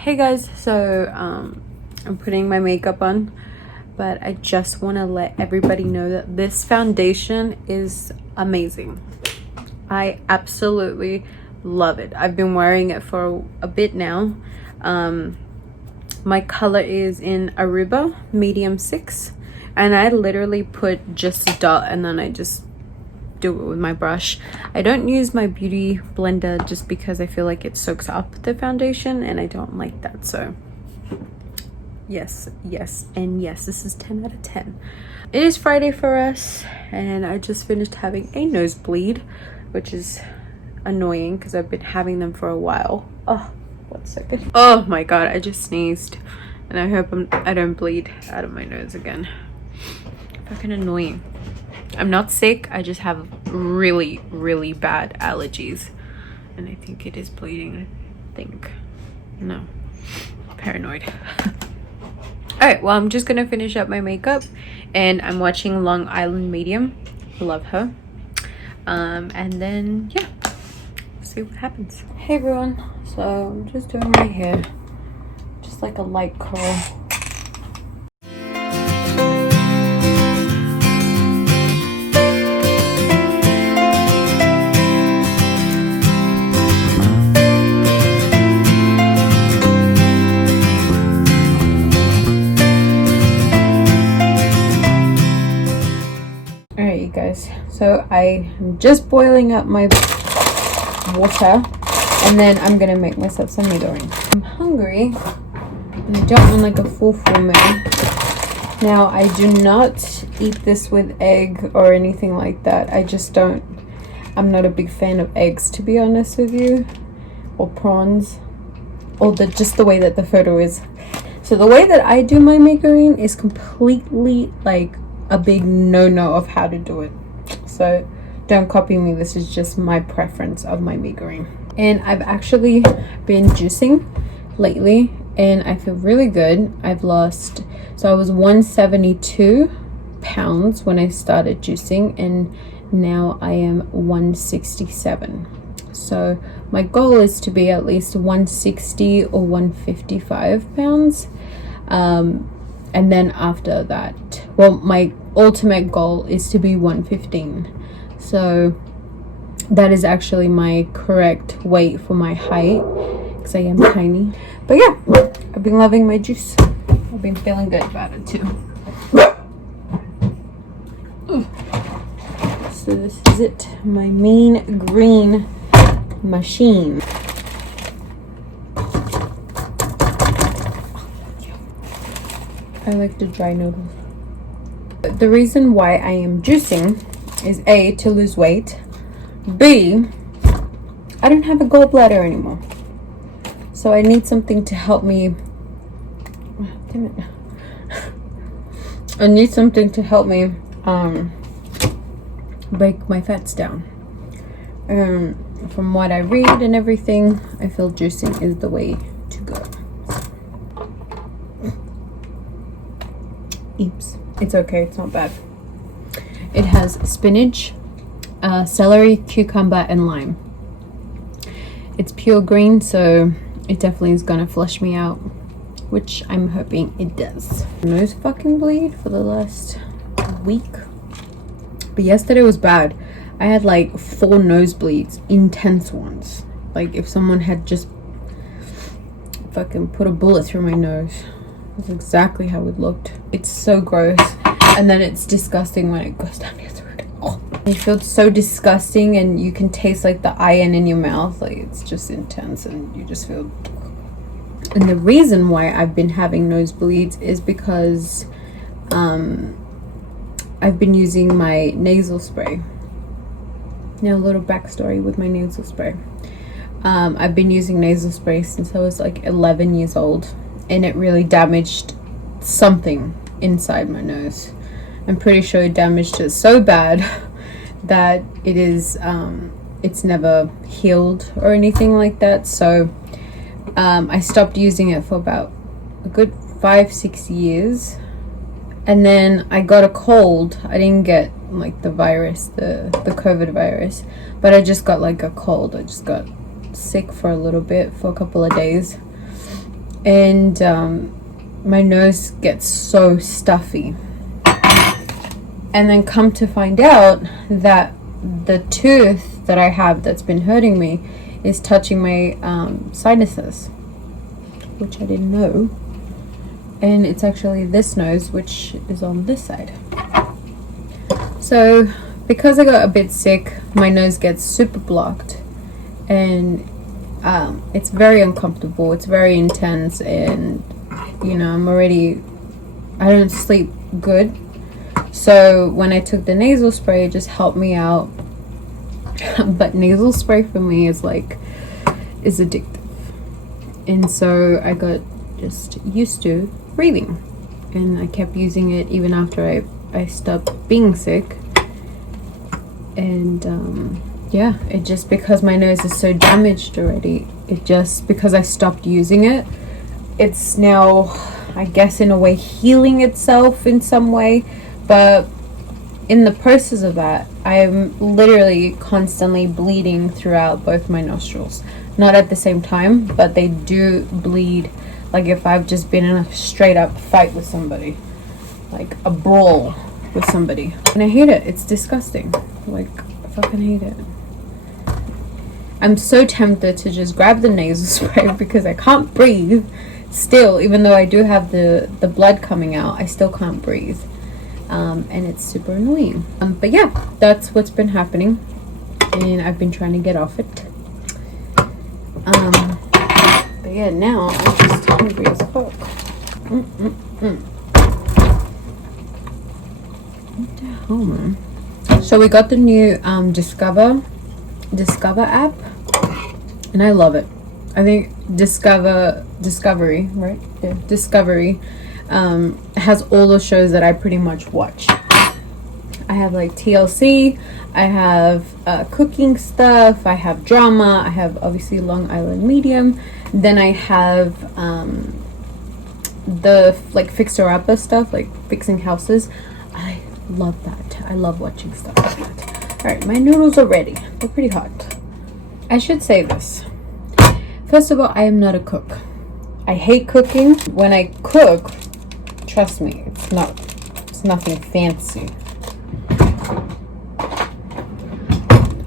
Hey guys, so I'm putting my makeup on, but I just want to let everybody know that this foundation is amazing. I absolutely love it. I've been wearing it for a bit now. My color is in Aruba medium 6, and I literally put just a dot and then I just do it with my brush. I don't use my beauty blender just because I feel like it soaks up the foundation and I don't like that. So yes, and yes, this is 10 out of 10. It is Friday for us and I just finished having a nosebleed, which is annoying because I've been having them for a while. Oh, 1 second. Oh my god, I just sneezed and I hope I don't bleed out of my nose again. Fucking annoying. I'm not sick, I just have really bad allergies and I think it is bleeding. No, paranoid. All right, well, I'm just gonna finish up my makeup and I'm watching Long Island Medium. Love her. And then yeah, see what happens. Hey everyone, so I'm just doing my hair, just like a light curl. Guys, so I'm just boiling up my water and then I'm gonna make myself some noodling. I'm hungry and I don't want like a full meal. Now I do not eat this with egg or anything like that. I'm not a big fan of eggs, to be honest with you, or prawns, or just the way that the photo is. So the way that I do my macaroni is completely like a big no of how to do it, so don't copy me. This is just my preference of my macaroni. And I've actually been juicing lately and I feel really good. I've lost, so I was 172 pounds when I started juicing and now I am 167. So my goal is to be at least 160 or 155 pounds. And then after that, well, my ultimate goal is to be 115. So that is actually my correct weight for my height because I am tiny. But yeah, I've been loving my juice. I've been feeling good about it too. So this is it, my mean green machine. I like the dry noodles. The reason why I am juicing is A, to lose weight, B, I don't have a gallbladder anymore, so I need something to help me. Damn it. I need something to help me break my fats down. From what I read and everything, I feel juicing is the way to go. Oops, it's okay, it's not bad. It has spinach, celery, cucumber, and lime. It's pure green, so it definitely is gonna flush me out, which I'm hoping it does. Nose fucking bleed for the last week, but yesterday was bad. I had like 4 nosebleeds, intense ones. Like if someone had just fucking put a bullet through my nose. That's exactly how it looked. It's so gross, and then it's disgusting when it goes down your throat. Oh, it feels so disgusting, and you can taste like the iron in your mouth. Like it's just intense, and you just feel. And the reason why I've been having nosebleeds is because I've been using my nasal spray. Now a little backstory with my nasal spray. I've been using nasal spray since I was like 11 years old. And it really damaged something inside my nose. I'm pretty sure it damaged it so bad that it is it's never healed or anything like that. So I stopped using it for about a good 5-6 years, and then I got a cold. I didn't get like the virus, the COVID virus, but I just got like a cold. I just got sick for a little bit, for a couple of days. and my nose gets so stuffy. And then come to find out that the tooth that I have that's been hurting me is touching my sinuses, which I didn't know. And it's actually this nose, which is on this side. So because I got a bit sick, my nose gets super blocked, and it's very uncomfortable. It's very intense, and you know, I don't sleep good. So when I took the nasal spray, it just helped me out. But nasal spray for me is addictive, and so I got just used to breathing, and I kept using it even after I stopped being sick. And yeah, it just, because my nose is so damaged already, because I stopped using it, it's now, I guess, in a way healing itself in some way. But in the process of that, I'm literally constantly bleeding throughout both my nostrils. Not at the same time, but they do bleed. Like if I've just been in a straight up fight with somebody, like a brawl with somebody. And I hate it. It's disgusting. Like, I fucking hate it. I'm so tempted to just grab the nasal spray because I can't breathe still. Even though I do have the blood coming out, I still can't breathe. And it's super annoying. But yeah, that's what's been happening, and I've been trying to get off it. But yeah, now I'm just hungry as fuck. What the hell, man? So we got the new Discover app, and I love it. I think Discovery, right? Yeah, Discovery has all the shows that I pretty much watch. I have like TLC, I have cooking stuff, I have drama, I have obviously Long Island Medium, then I have the like fixer-upper stuff, like fixing houses. I love that. I love watching stuff like that. Alright, my noodles are ready. They're pretty hot. I should say this. First of all, I am not a cook. I hate cooking. When I cook, trust me, it's nothing fancy.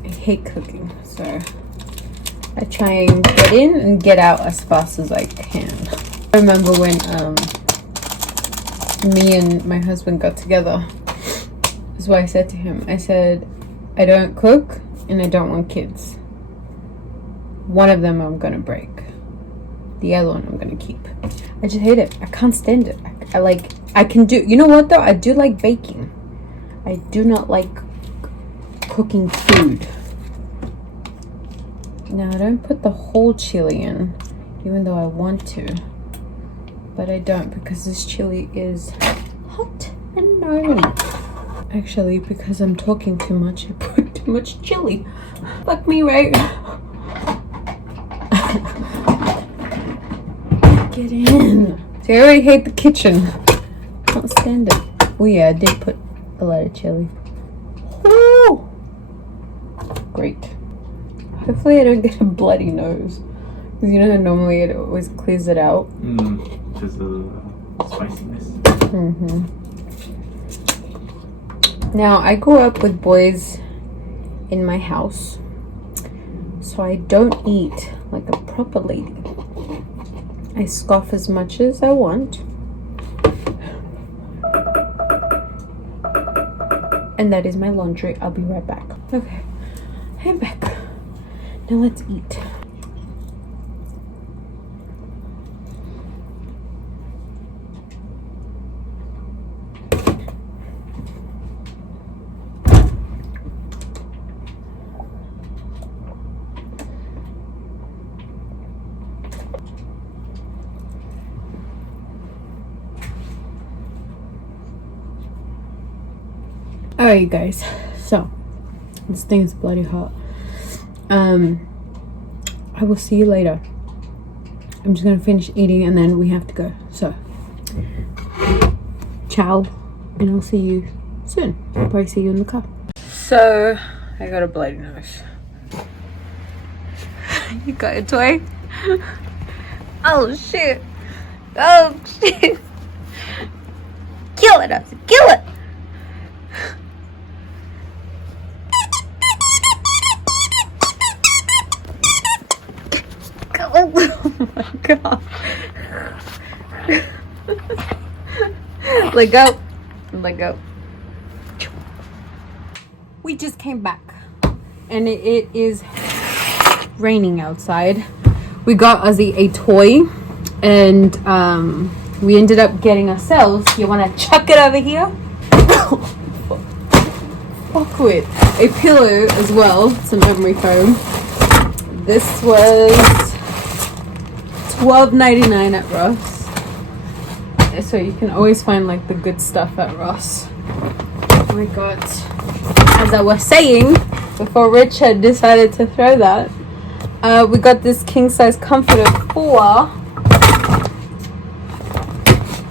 I hate cooking, so I try and get in and get out as fast as I can. I remember when me and my husband got together. That's what I said to him. I said, I don't cook and I don't want kids. One of them I'm gonna break. The other one I'm gonna keep. I just hate it. I can't stand it. I can do, you know what though? I do like baking. I do not like cooking food. Now I don't put the whole chili in, even though I want to. But I don't, because this chili is hot and gnarly. Actually, because I'm talking too much, I put too much chili. Fuck me, right? Get in. See, I already hate the kitchen. Can't stand it. Oh yeah, I did put a lot of chili. Woo! Great. Hopefully I don't get a bloody nose. Because you know how normally it always clears it out? Because of the spiciness. Now, I grew up with boys in my house, so I don't eat like a proper lady. I scoff as much as I want. And that is my laundry. I'll be right back. Okay, I'm back. Now let's eat. Alright, you guys, so this thing is bloody hot. I will see you later. I'm just gonna finish eating and then we have to go. So, ciao, and I'll see you soon. I'll probably see you in the car. So, I got a bloody nose. You got a toy? Oh shit! Oh, shit. Kill it, Ozzy. Kill it. Oh my god. Let go. Let go. We just came back. And it is raining outside. We got Ozzy a toy. And we ended up getting ourselves. You want to chuck it over here? Fuck with a pillow as well. Some memory foam. This was $12.99 at Ross. So you can always find like the good stuff at Ross. We got, as I was saying before Richard decided to throw that, we got this king size comforter for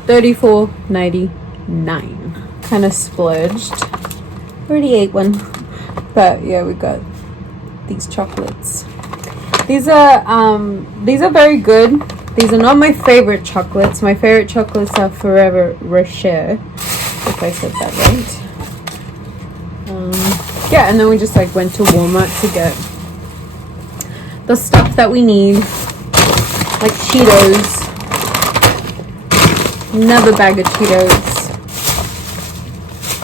$34.99. Kind of splurged. Already ate one, but yeah, we got these chocolates. These are very good. These are not my favorite chocolates. My favorite chocolates are Forever Rocher, if I said that right. Yeah, and then we just like went to Walmart to get the stuff that we need, like Cheetos. Another bag of Cheetos.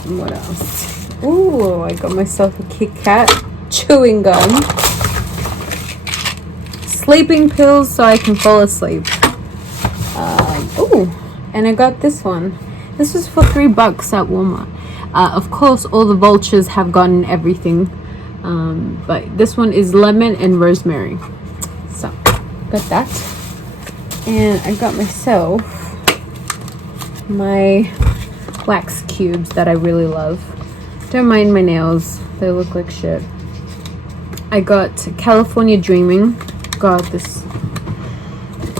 And what else? Ooh, I got myself a Kit Kat chewing gum. Sleeping pills so I can fall asleep. Ooh, and I got this one. This was for $3 at Walmart. Of course, all the vultures have gotten everything. But this one is lemon and rosemary. So, got that. And I got myself my wax cubes that I really love. Don't mind my nails, they look like shit. I got California Dreaming. God, this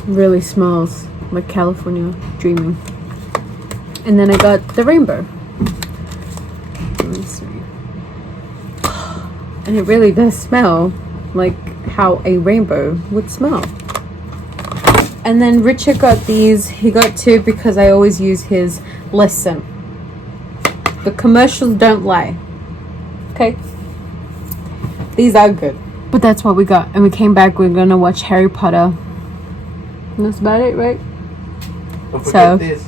really smells like California Dreaming. And then I got the rainbow. Let me see. And it really does smell like how a rainbow would smell. And then Richard got these. He got two because I always use his. Listen, the commercials don't lie. Okay? These are good. But that's what we got. And we came back. We're gonna watch Harry Potter. And that's about it, right? Don't forget this.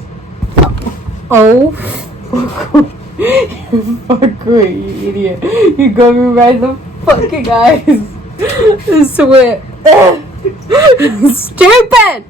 Oh. Fuck you, you idiot. You got me right in the fucking eyes. I swear. Stupid!